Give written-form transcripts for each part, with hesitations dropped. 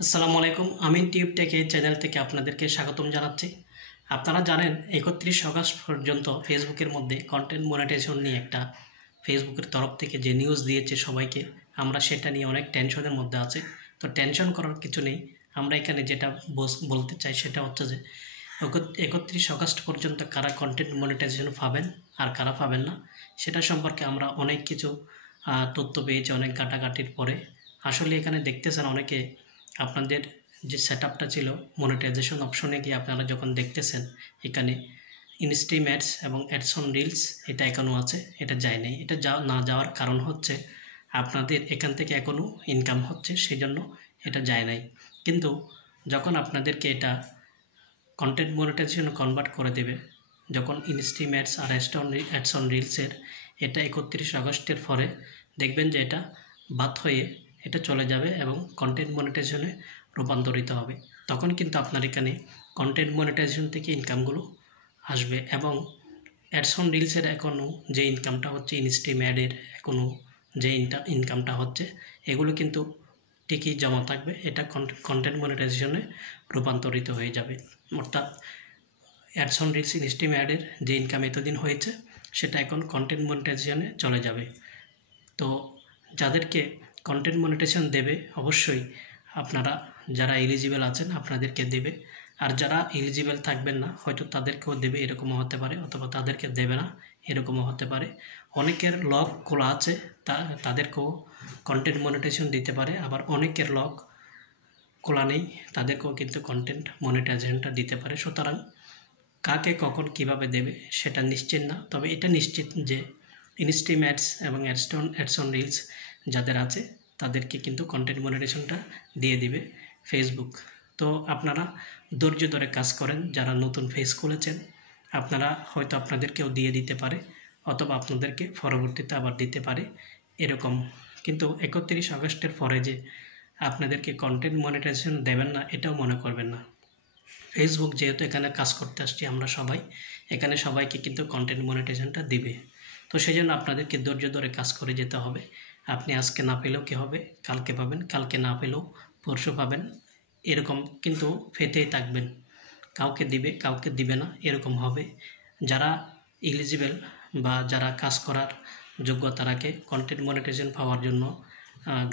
আসসালামু আলাইকুম। আমিন tube take এই চ্যানেল থেকে আপনাদেরকে স্বাগতম জানাচ্ছি। আপনারা জানেন 31 আগস্ট পর্যন্ত ফেসবুকের মধ্যে কন্টেন্ট মনিটাইজেশন নিয়ে একটা ফেসবুকের তরফ থেকে যে নিউজ দিয়েছে সবাইকে, আমরা সেটা নিয়ে অনেক টেনশনের মধ্যে আছি। তো টেনশন করার কিছু নেই। আমরা এখানে যেটা বলতে চাই সেটা হচ্ছে যে 31 আগস্ট পর্যন্ত কারা কন্টেন্ট মনিটাইজেশন পাবেন আর কারা পাবেন না সেটা সম্পর্কে আমরা অনেক কিছু তথ্য পেয়েছি অনেক ঘাটাঘাটির পরে। আসলে এখানে দেখতেছেন অনেকে আপনাদের যে সেটআপটা ছিল মনিটাইজেশন অপশনে গিয়ে আপনারা যখন দেখতেছেন এখানে ইনস্ট্রিম অ্যাডস এবং অ্যাডস অন রিলস এটা এখনও আছে, এটা যায় নাই। এটা না যাওয়ার কারণ হচ্ছে আপনাদের এখান থেকে এখনও ইনকাম হচ্ছে, সেই জন্য এটা যায় নাই। কিন্তু যখন আপনাদেরকে এটা কন্টেন্ট মনিটাইজেশন কনভার্ট করে দেবে, যখন ইনস্ট্রিম অ্যাডস আর অ্যাডস অন রিলসের এটা 31 আগস্টের পরে দেখবেন যে এটা বাদ হয়ে এটা চলে যাবে এবং কন্টেন্ট মনিটাইজেশনে রূপান্তরিত হবে। তখন কিন্তু আপনার এখানে কন্টেন্ট মনিটাইজেশন থেকে ইনকামগুলো আসবে এবং অ্যাডস অন রিলসের এখনও যে ইনকামটা হচ্ছে, ইনস্ট্রিম অ্যাডের এখনও যে ইনকামটা হচ্ছে, এগুলো কিন্তু ঠিকই জমা থাকবে। এটা কন্টেন্ট মনিটাইজেশনে রূপান্তরিত হয়ে যাবে। অর্থাৎ অ্যাডস অন রিলস ইনস্ট্রিম অ্যাডের যে ইনকাম এতদিন হয়েছে সেটা এখন কন্টেন্ট মনিটাইজেশনে চলে যাবে। তো যাদেরকে কন্টেন্ট মনিটাইজেশন দেবে অবশ্যই আপনারা যারা এলিজিবল আছেন আপনাদেরকে দেবে, আর যারা এলিজিবল থাকবেন না হয়তো তাদেরকেও দেবে, এরকমও হতে পারে, অথবা তাদেরকে দেবে না এরকমও হতে পারে। অনেকের লক খোলা আছে তাদেরকেও কন্টেন্ট মনিটাইজেশন দিতে পারে, আবার অনেকের লক খোলা নেই তাদেরকেও কিন্তু কন্টেন্ট মনিটাইজেশনটা দিতে পারে। সুতরাং কাকে কখন কিভাবে দেবে সেটা নিশ্চিত না, তবে এটা নিশ্চিত যে ইনস্ট্রিম অ্যাডস এবং অ্যাডস অন রিলস যাদের আছে তাদেরকে কিন্তু কন্টেন্ট মনিটাইজেশনটা দিয়ে দিবে ফেসবুক। তো আপনারা ধৈর্য ধরে কাজ করেন। যারা নতুন পেজ খুলেছেন আপনারা হয়তো আপনাদেরকেও দিয়ে দিতে পারে, অথবা আপনাদেরকে পরবর্তীতে আবার দিতে পারে এরকম। কিন্তু 31 আগস্টের পরে যে আপনাদেরকে কন্টেন্ট মনিটাইজেশন দেবেন না এটাও মনে করবেন না। ফেসবুক যেহেতু এখানে কাজ করতে আসছি আমরা সবাই, এখানে সবাইকে কিন্তু কন্টেন্ট মনিটাইজেশনটা দিবে। তো সেই জন্য আপনাদেরকে ধৈর্য ধরে কাজ করে যেতে হবে। আপনি আজকে না পেলেও কী হবে, কালকে পাবেন, কালকে না পেলেও পরশু পাবেন, এরকম কিন্তু পেতেই থাকবেন। কাউকে দিবে কাউকে দিবে না এরকম হবে। যারা এলিজিবল বা যারা কাজ করার যোগ্যতা রাখে কন্টেন্ট মনিটাইজেশন পাওয়ার জন্য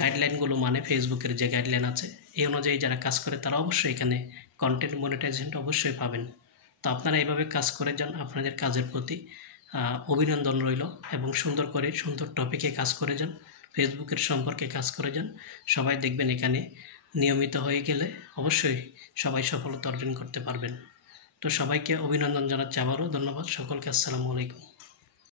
গাইডলাইনগুলো মানে ফেসবুকের যে গাইডলাইন আছে এই অনুযায়ী যারা কাজ করে তারা অবশ্যই এখানে কন্টেন্ট মনিটাইজেশনটা অবশ্যই পাবেন। তো আপনারা এইভাবে কাজ করে যান, আপনাদের কাজের প্রতি অভিনন্দন রইল এবং সুন্দর করে সুন্দর টপিকে কাজ করে যান, ফেসবুকের সম্পর্কে কাজ করে যান। সবাই দেখবেন এখানে নিয়মিত হয়ে গেলে অবশ্যই সবাই সফলতা অর্জন করতে পারবেন। তো সবাইকে অভিনন্দন জানাচ্ছি, আবারও ধন্যবাদ সকলকে। আসসালামু আলাইকুম।